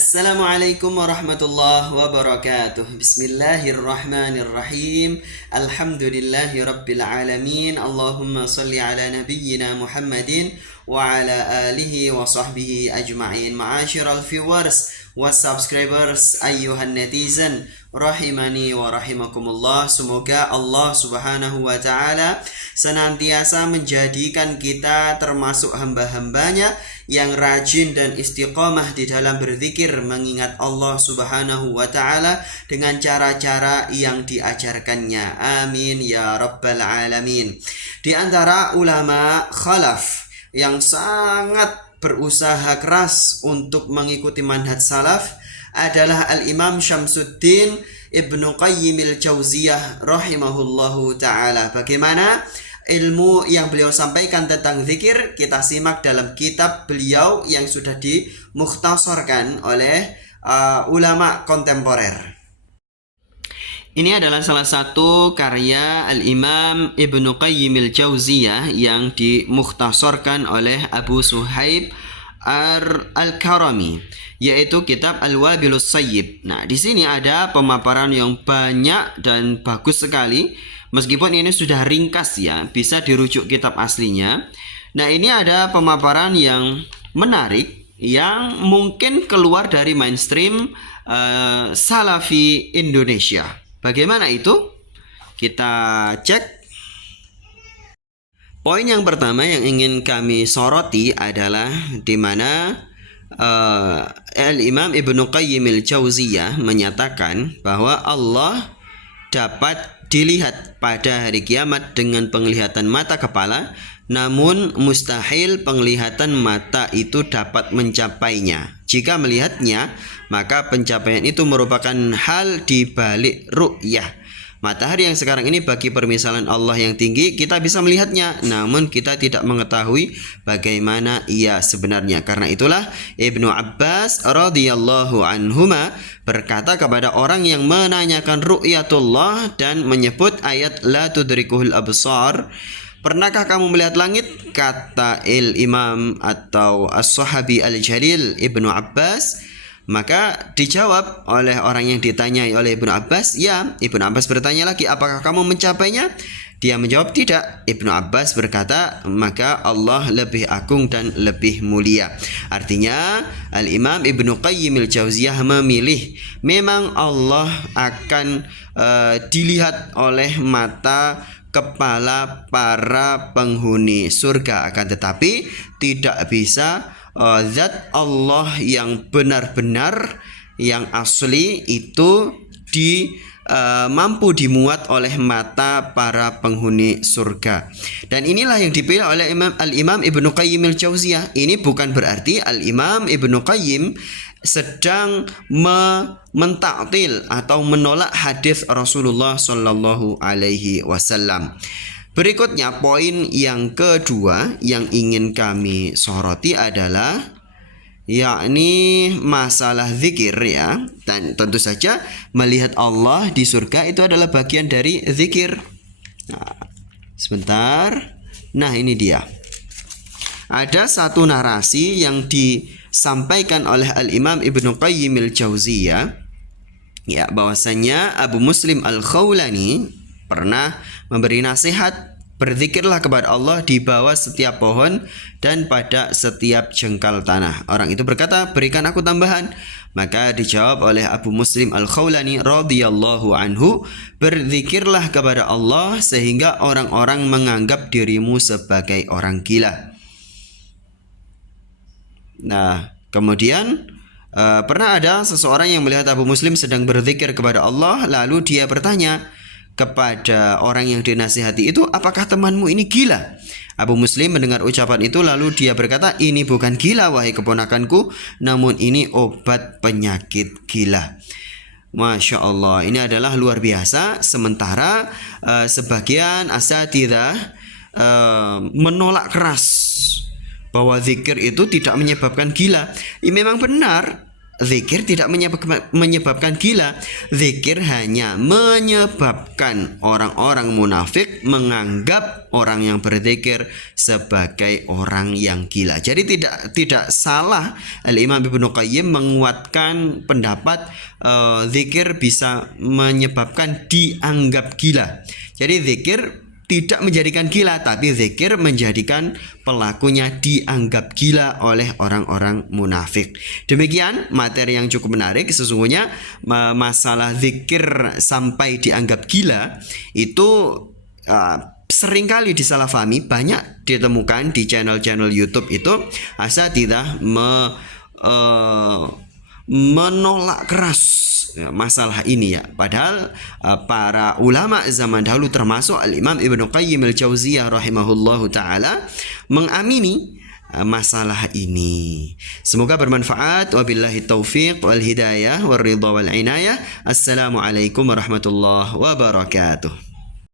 Assalamualaikum warahmatullahi wabarakatuh. Bismillahirrahmanirrahim. Alhamdulillahi rabbil alamin. Allahumma salli ala nabiyyina Muhammadin wa ala alihi wa sahbihi ajma'in. Ma'asyiral viewers wa subscribers, ayyuhan netizen, rahimani wa rahimakumullah. Semoga Allah subhanahu wa ta'ala senantiasa menjadikan kita termasuk hamba-hambanya yang rajin dan istiqomah di dalam berzikir mengingat Allah subhanahu wa ta'ala dengan cara-cara yang diajarkannya. Amin ya rabbal alamin. Di antara ulama khalaf yang sangat berusaha keras untuk mengikuti manhaj salaf adalah Al-Imam Syamsuddin Ibnu Qayyimil Jauziyah rahimahullahu ta'ala. Bagaimana ilmu yang beliau sampaikan tentang zikir kita simak dalam kitab beliau yang sudah dimukhtasarkan oleh ulama kontemporer. Ini adalah salah satu karya Al-Imam Ibnu Qayyimil Jauziyah yang dimukhtasarkan oleh Abu Suhaib Al-Karami, yaitu kitab Al-Wabilus Sayyib. Nah, di sini ada pemaparan yang banyak dan bagus sekali. Meskipun ini sudah ringkas ya, bisa dirujuk kitab aslinya. Nah, ini ada pemaparan yang menarik yang mungkin keluar dari mainstream Salafi Indonesia. Bagaimana itu? Kita cek. Poin yang pertama yang ingin kami soroti adalah di mana Al-Imam Ibnu Qayyimil Jauziyah menyatakan bahwa Allah dapat dilihat pada hari kiamat dengan penglihatan mata kepala, namun mustahil penglihatan mata itu dapat mencapainya. Jika melihatnya, maka pencapaian itu merupakan hal di balik ru'yah. Matahari yang sekarang ini bagi permisalan Allah yang tinggi, kita bisa melihatnya, namun kita tidak mengetahui bagaimana ia sebenarnya. Karena itulah Ibnu Abbas radhiyallahu anhuma berkata kepada orang yang menanyakan ru'yatullah dan menyebut ayat la tudrikuhul absar, pernahkah kamu melihat langit? Kata Imam atau As-Sahabi Al-Jalil Ibnu Abbas. Maka dijawab oleh orang yang ditanyai oleh Ibnu Abbas, ya. Ibnu Abbas bertanya lagi, apakah kamu mencapainya? Dia menjawab tidak. Ibnu Abbas berkata, maka Allah lebih agung dan lebih mulia. Artinya Al-Imam Ibnu Qayyimil Jauziyah memilih memang Allah akan dilihat oleh mata kepala para penghuni surga, akan tetapi tidak bisa zat Allah yang benar-benar yang asli itu mampu dimuat oleh mata para penghuni surga. Dan inilah yang dipilih oleh Al-Imam Ibnu Qayyimil Jauziyah. Ini bukan berarti Al-Imam Ibnu Qayyim sedang mentaktil atau menolak hadis Rasulullah Shallallahu Alaihi Wasallam. Berikutnya, poin yang kedua yang ingin kami soroti adalah yakni masalah zikir ya. Dan tentu saja melihat Allah di surga itu adalah bagian dari zikir. Nah, sebentar. Nah, ini dia. Ada satu narasi yang disampaikan oleh Al-Imam Ibnu Qayyimil Jauziyah, ya, bahwasanya Abu Muslim Al-Khawlani pernah memberi nasihat, berzikirlah kepada Allah di bawah setiap pohon dan pada setiap jengkal tanah. Orang itu berkata, berikan aku tambahan. Maka dijawab oleh Abu Muslim Al-Khawlani radhiyallahu anhu, berzikirlah kepada Allah sehingga orang-orang menganggap dirimu sebagai orang gila. Nah, kemudian pernah ada seseorang yang melihat Abu Muslim sedang berzikir kepada Allah, lalu dia bertanya kepada orang yang dinasihati itu, apakah temanmu ini gila? Abu Muslim mendengar ucapan itu lalu dia berkata, ini bukan gila wahai keponakanku, namun ini obat penyakit gila. Masya Allah, ini adalah luar biasa. Sementara sebagian asatidzah menolak keras bahwa zikir itu tidak menyebabkan gila. Ini memang benar, zikir tidak menyebabkan gila. Zikir hanya menyebabkan orang-orang munafik menganggap orang yang berzikir sebagai orang yang gila. Jadi tidak salah Al-Imam Ibnu Qayyim menguatkan pendapat zikir bisa menyebabkan dianggap gila. Jadi zikir tidak menjadikan gila, tapi zikir menjadikan pelakunya dianggap gila oleh orang-orang munafik. Demikian materi yang cukup menarik. Sesungguhnya masalah zikir sampai dianggap gila itu seringkali disalahfahami. Banyak ditemukan di channel-channel YouTube itu asatidzah menolak keras masalah ini ya. Padahal para ulama zaman dahulu termasuk Al-Imam Ibnu Qayyim Al-Jauziyah rahimahullahu taala mengamini masalah ini. Semoga bermanfaat. Wabillahi taufiq wal hidayah wal ridha wal inayah. Assalamualaikum warahmatullahi wabarakatuh.